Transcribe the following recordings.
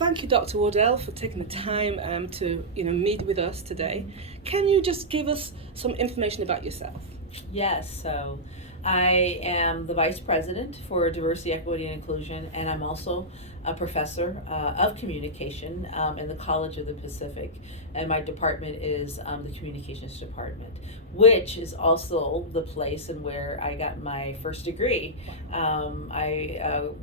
thank you, Dr. Wardell, for taking the time to meet with us today. Can you just give us some information about yourself? Yes, so I am the Vice President for Diversity, Equity, and Inclusion, and I'm also a professor of communication in the College of the Pacific, and my department is the Communications Department, which is also the place in where I got my first degree. I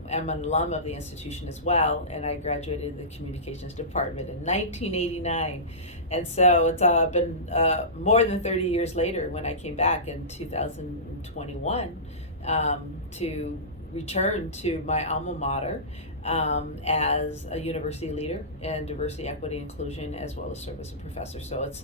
am an alum of the institution as well, and I graduated in the Communications Department in 1989. And so it's been more than 30 years later when I came back in 2021 to return to my alma mater as a university leader in diversity, equity, inclusion, as well as serve as a professor. So it's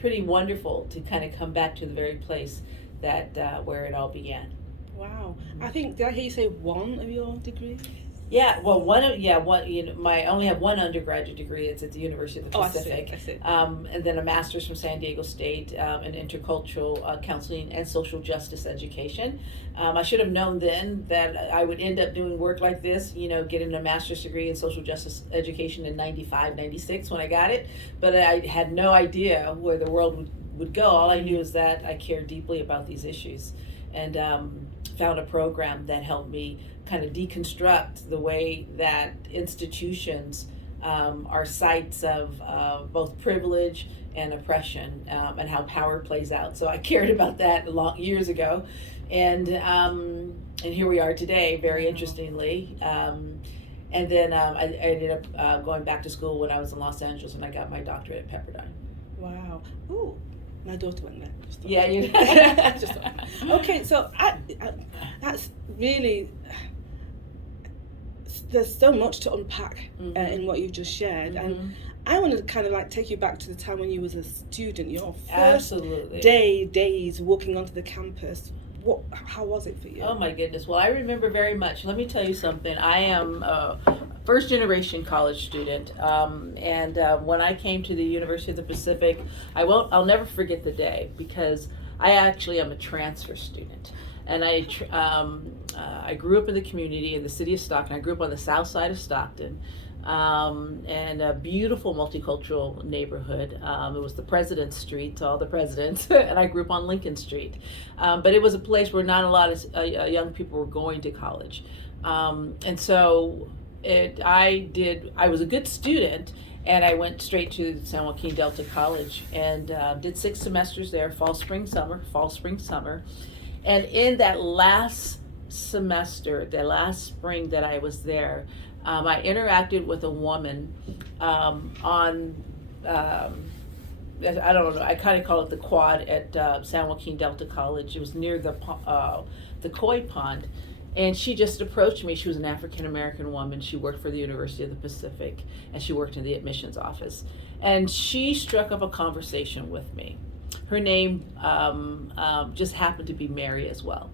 pretty wonderful to kind of come back to the very place that where it all began. Wow. I think, did I hear you say one of your degrees? Yeah, well, I only have one undergraduate degree. It's at the University of the Pacific. I see. And then a master's from San Diego State in intercultural counseling and social justice education. I should have known then that I would end up doing work like this, getting a master's degree in social justice education in 95, 96 when I got it. But I had no idea where the world would go. All I knew is that I care deeply about these issues, and found a program that helped me kind of deconstruct the way that institutions are sites of both privilege and oppression, and how power plays out. So I cared about that years ago, and here we are today. Very interestingly, and then I ended up going back to school when I was in Los Angeles, and I got my doctorate at Pepperdine. Wow. Ooh. My daughter went there. Yeah, you. Just okay, so that's really. There's so much to unpack in what you've just shared, and I want to kind of like take you back to the time when you was a student. Your first days walking onto the campus. How was it for you? Oh my goodness! Well, I remember very much. Let me tell you something. I am a first generation college student, and when I came to the University of the Pacific, I'll never forget the day, because I actually am a transfer student. And I grew up in the community in the city of Stockton. I grew up on the south side of Stockton, and a beautiful multicultural neighborhood. It was the President's Street to all the presidents, and I grew up on Lincoln Street. But it was a place where not a lot of young people were going to college. And so I was a good student, and I went straight to San Joaquin Delta College and did 6 semesters there, fall, spring, summer. And in that last semester, the last spring that I was there, I interacted with a woman on, I don't know, I kind of call it the quad at San Joaquin Delta College. It was near the koi pond. And she just approached me. She was an African-American woman. She worked for the University of the Pacific, and she worked in the admissions office. And she struck up a conversation with me. Her name just happened to be Mary as well.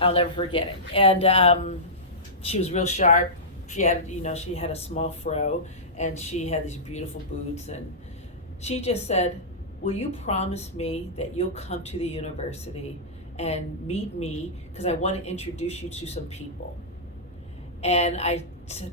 I'll never forget it. And she was real sharp. She had a small fro, and she had these beautiful boots. And she just said, "Will you promise me that you'll come to the university and meet me, because I want to introduce you to some people?" And I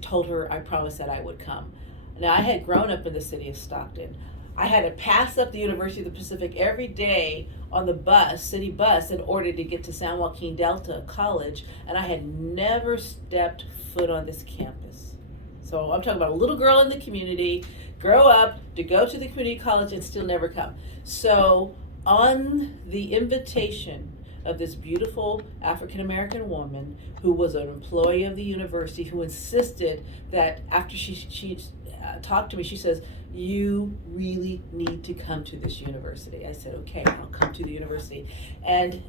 told her I promised that I would come. Now, I had grown up in the city of Stockton. I had to pass up the University of the Pacific every day on the city bus, in order to get to San Joaquin Delta College, and I had never stepped foot on this campus. So I'm talking about a little girl in the community, grow up to go to the community college and still never come. So on the invitation of this beautiful African-American woman who was an employee of the university, who insisted that after she talked to me, she says, "You really need to come to this university." I said, "Okay, I'll come to the university." And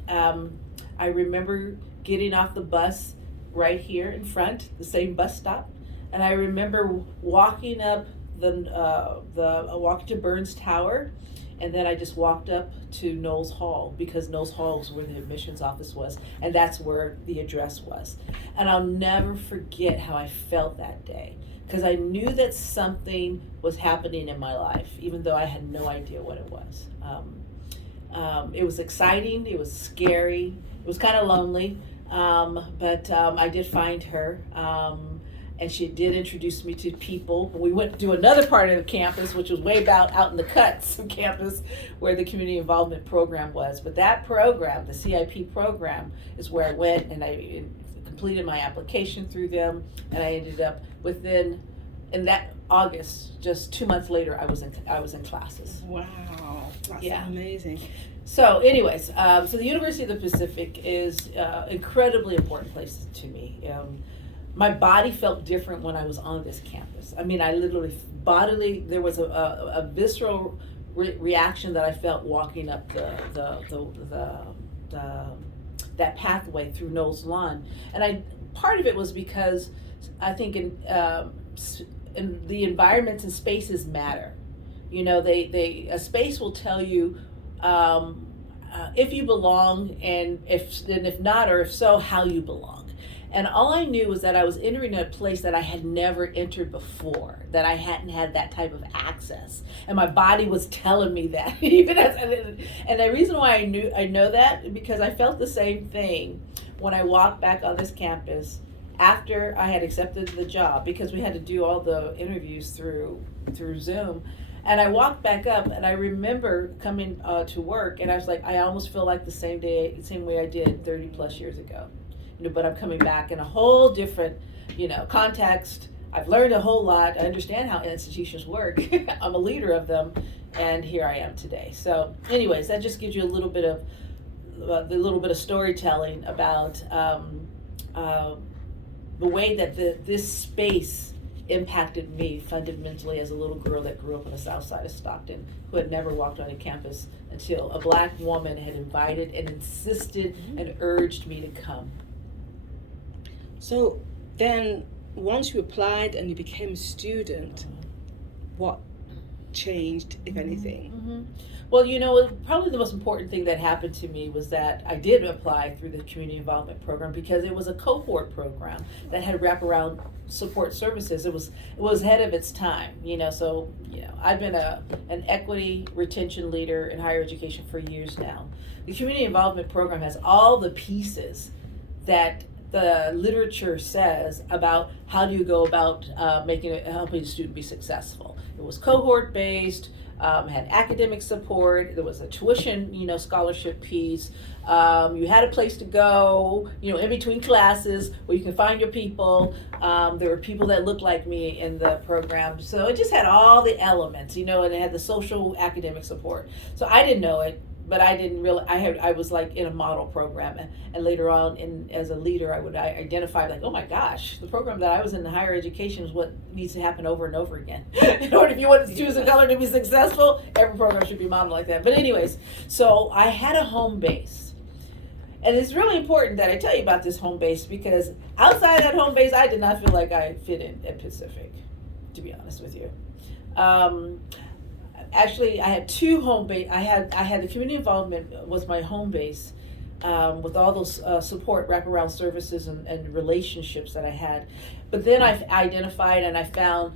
I remember getting off the bus right here in front, the same bus stop, and I remember walking up walking to Burns Tower, and then I just walked up to Knowles Hall, because Knowles Hall was where the admissions office was, and that's where the address was. And I'll never forget how I felt that day, because I knew that something was happening in my life, even though I had no idea what it was. It was exciting, it was scary, it was kind of lonely, but I did find her, and she did introduce me to people. We went to another part of the campus, which was way out in the cuts of campus, where the community involvement program was. But that program, the CIP program, is where I went, and I completed my application through them, and I ended up in that August, just 2 months later, I was in classes. Wow, that's amazing. So anyways, so the University of the Pacific is incredibly important place to me. My body felt different when I was on this campus. I mean, I literally, there was a visceral reaction that I felt walking up that pathway through Knowles Lawn. And part of it was because I think in the environments and spaces matter. You know, a space will tell you if you belong, and if not, or if so, how you belong. And all I knew was that I was entering a place that I had never entered before, that I hadn't had that type of access, and my body was telling me that. And the reason why I know that, because I felt the same thing when I walked back on this campus after I had accepted the job, because we had to do all the interviews through Zoom. And I walked back up, and I remember coming to work, and I was like, I almost feel like the same way I did 30 plus years ago. But I'm coming back in a whole different, context. I've learned a whole lot. I understand how institutions work. I'm a leader of them, and here I am today. So, anyways, that just gives you a little bit of storytelling about the way that this space impacted me fundamentally as a little girl that grew up on the south side of Stockton, who had never walked on a campus until a Black woman had invited and insisted and urged me to come. So then, once you applied and you became a student, what changed, if anything? Mm-hmm. Well, probably the most important thing that happened to me was that I did apply through the community involvement program, because it was a cohort program that had wraparound support services. It was ahead of its time, So I've been an equity retention leader in higher education for years now. The community involvement program has all the pieces that the literature says about how do you go about helping a student be successful. It was cohort based. Had academic support. There was a tuition, scholarship piece. You had a place to go, in between classes where you can find your people. There were people that looked like me in the program. So it just had all the elements, and it had the social academic support. So I didn't know it, but I didn't really, I was like in a model program. And later on as a leader, I would identify like, oh my gosh, the program that I was in higher education is what needs to happen over and over again. In order, if you want to choose a color to be successful, every program should be modeled like that. But anyways, so I had a home base. And it's really important that I tell you about this home base, because outside that home base, I did not feel like I fit in at Pacific, to be honest with you. Actually, I had two home base. I had the community involvement was my home base, with all those support, wraparound services and relationships that I had. But then I identified and I found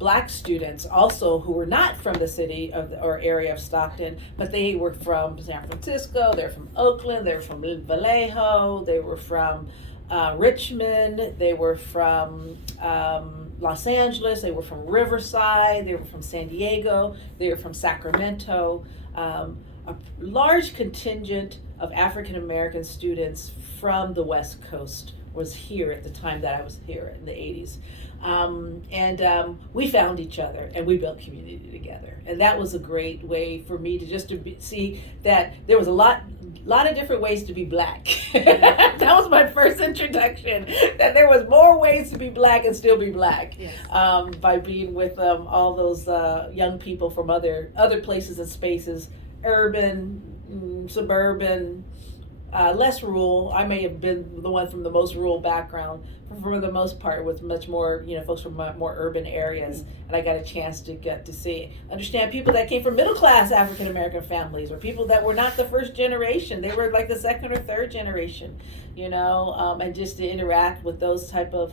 Black students also who were not from the city or area of Stockton, but they were from San Francisco, they're from Oakland, they were from Vallejo, they were from Richmond, they were from Los Angeles, they were from Riverside, they were from San Diego, they were from Sacramento. A large contingent of African American students from the West Coast was here at the time that I was here in the 80s. We found each other and we built community together. And that was a great way for me to see that there was a lot of different ways to be Black. That was my first introduction, that there was more ways to be Black and still be Black. Yes. By being with all those young people from other places and spaces, urban, suburban, less rural. I may have been the one from the most rural background, for the most part, with much more, folks from more urban areas. And I got a chance to get to understand people that came from middle class African American families, or people that were not the first generation. They were like the second or third generation, and just to interact with those type of,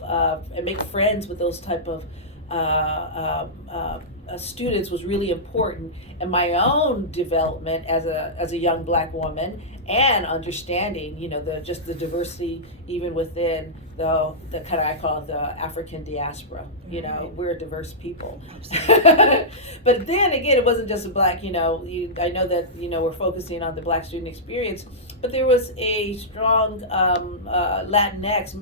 and make friends with those type of students was really important in my own development as a young Black woman, and understanding, you know, the diversity even within the kind of, I call it the African diaspora. You know, we're a diverse people. But then again, it wasn't just a Black, you know, I know that, you know, we're focusing on the Black student experience, but there was a strong Latinx,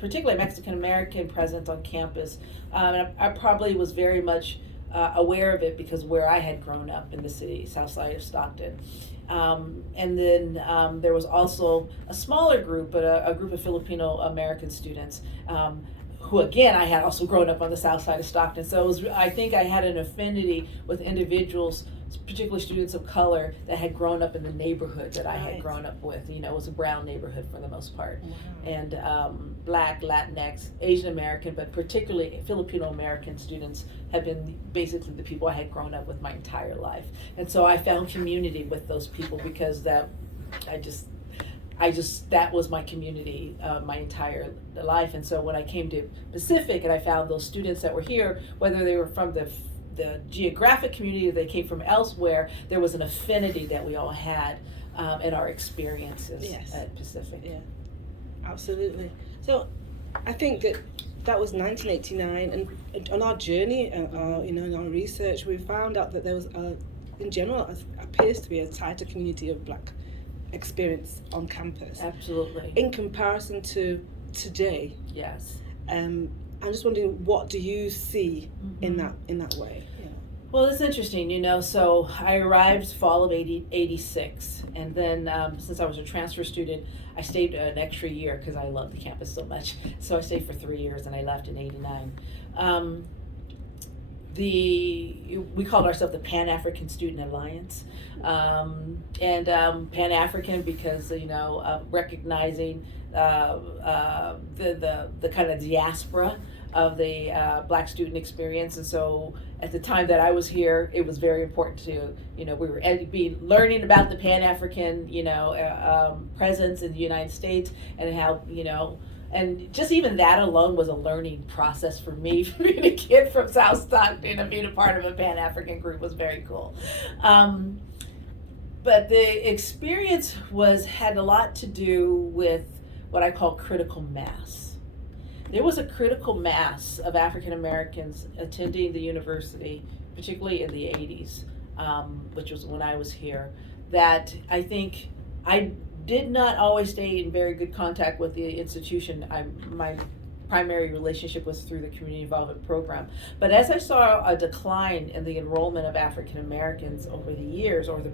particularly Mexican American presence on campus. And I probably was very much aware of it because where I had grown up in the city, south side of Stockton. And then there was also a smaller group, but a group of Filipino American students who, again, I had also grown up on the south side of Stockton. So it was, I think I had an affinity with individuals, particularly students of color, that had grown up in the neighborhood that I had grown up with. You know, it was a brown neighborhood for the most part. And Black, Latinx, Asian American, but particularly Filipino American students have been basically the people I had grown up with my entire life. And so I found community with those people because that was my community my entire life. And so when I came to Pacific and I found those students that were here, whether they were from the geographic community or they came from elsewhere, there was an affinity that we all had in our experiences at Pacific. Yeah, absolutely. So I think that was 1989, and on our journey, you know, in our research, we found out that there was, in general, appears to be a tighter community of Black experience on campus. Absolutely. In comparison to today. Yes. I'm just wondering, what do you see in that way? Yeah. Well, it's interesting, you know, so I arrived fall of 86, and then since I was a transfer student, I stayed an extra year because I loved the campus so much. So I stayed for 3 years and I left in 89. We called ourselves the Pan-African Student Alliance, and Pan-African because, you know, recognizing the kind of diaspora of the Black student experience. And so at the time that I was here, it was very important to, you know, we were learning about the Pan-African, you know, presence in the United States, and how, you know, and just even that alone was a learning process for me. Being a kid from South Stockton and being a part of a Pan-African group was very cool. But the experience had a lot to do with what I call critical mass. There was a critical mass of African Americans attending the university, particularly in the 80s, which was when I was here, that I think I did not always stay in very good contact with the institution. My primary relationship was through the community involvement program. But as I saw a decline in the enrollment of African Americans over the years, or the